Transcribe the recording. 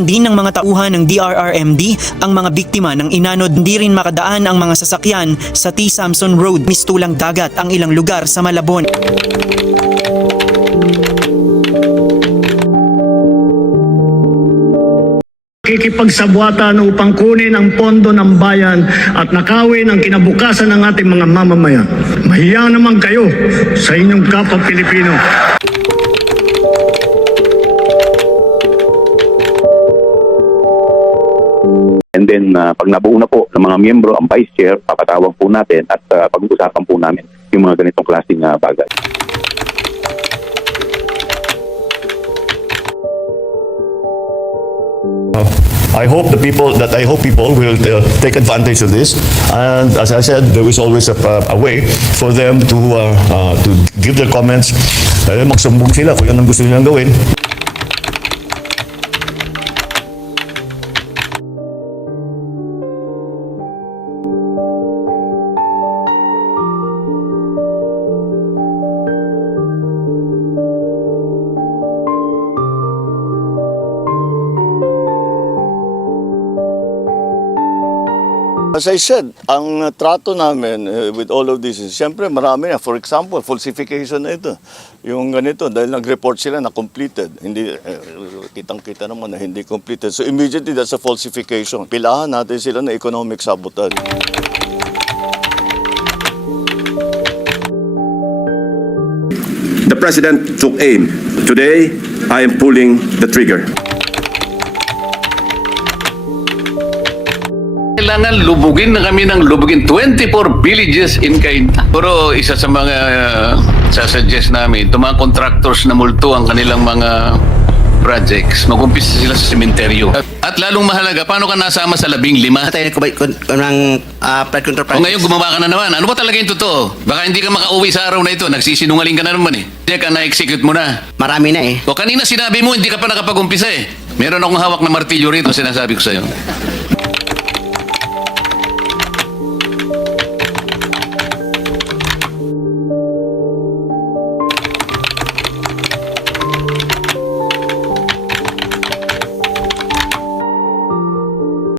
din ng mga tauhan ng DRRMD ang mga biktima ng inanod hindi rin makadaan ang mga sasakyan sa T. Samson Road. Mistulang dagat ang ilang lugar sa Malabon. Kikipagsabwatan upang kunin ang pondo ng bayan at nakawin ang kinabukasan ng ating mga mamamayan. Mahiya naman kayo sa inyong kapwa Pilipino. And then, uh, pag nabuo na po ng mga miyembro ang vice chair, papatawag po natin at uh, pag-uusapan po namin yung mga ganitong klaseng uh, bagay. I hope the people that I hope people will uh, take advantage of this, and as I said, there is always a, a way for them to uh, uh, to give their comments. Eh, magsumbong sila kung yan ang gusto nilang gawin. As I said, ang trato namin uh, with all of this is, siyempre marami na. For example, falsification na ito. Yung ganito, dahil nag-report sila na completed. Hindi, uh, kitang-kita naman na hindi completed. So immediately, that's a falsification. Pilahan natin sila na economic sabotage. The president took aim. Today, I am pulling the trigger. Kailangan lubugin na kami ng lubugin 24 villages in Cainta. Pero isa sa mga uh, sasuggest namin, itong mga contractors na multo ang kanilang mga projects, mag-umpisa sila sa sementeryo. At, at lalong mahalaga, paano ka nasama sa labing lima? Tayo ko ba ng uh, flood control O ngayon gumawa ka na naman. Ano ba talaga yung totoo? Baka hindi ka makauwi sa araw na ito. Nagsisinungaling ka na naman eh. Hindi ka na-execute mo na. Marami na eh. O kanina sinabi mo, hindi ka pa nakapag-umpisa eh. Meron akong hawak na martilyo rito, sinasabi ko sa'yo.